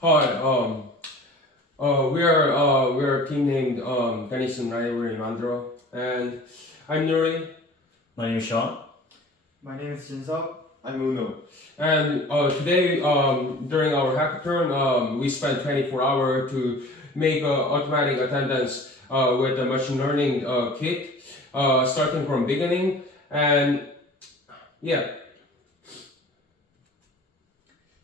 Hi. We are a team named Denison, right? We're in Mandulo, and I'm Nuri. My name is Sean. My name is Jinso. I'm Uno. And today, during our hackathon, we spent 24 hours to make automatic attendance with the machine learning kit, starting from beginning. And yeah.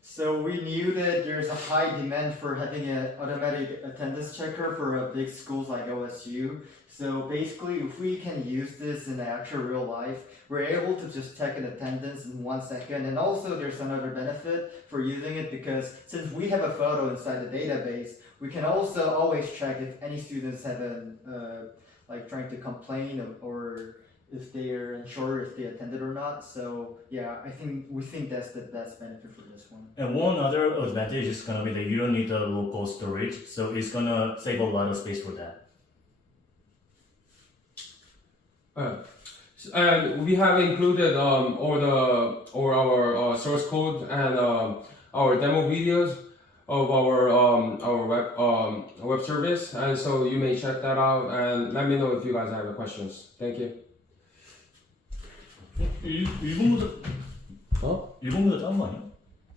So we knew that there's a high demand for having an automatic attendance checker for big schools like OSU. So basically, if we can use this in the actual real life, we're able to just check an attendance in 1 second. And also there's another benefit for using it because since we have a photo inside the database, we can also always check if any students have like trying to complain or if they are unsure if they attended or not. So yeah, we think that's the best benefit for this one. And one other advantage is gonna be that you don't need the local storage, so it's gonna save a lot of space for that. And we have included all our source code and our demo videos of our web service, and so you may check that out and let me know if you guys have any questions. Thank you. 일본보다 어? 일본보다 작은 거 아니야?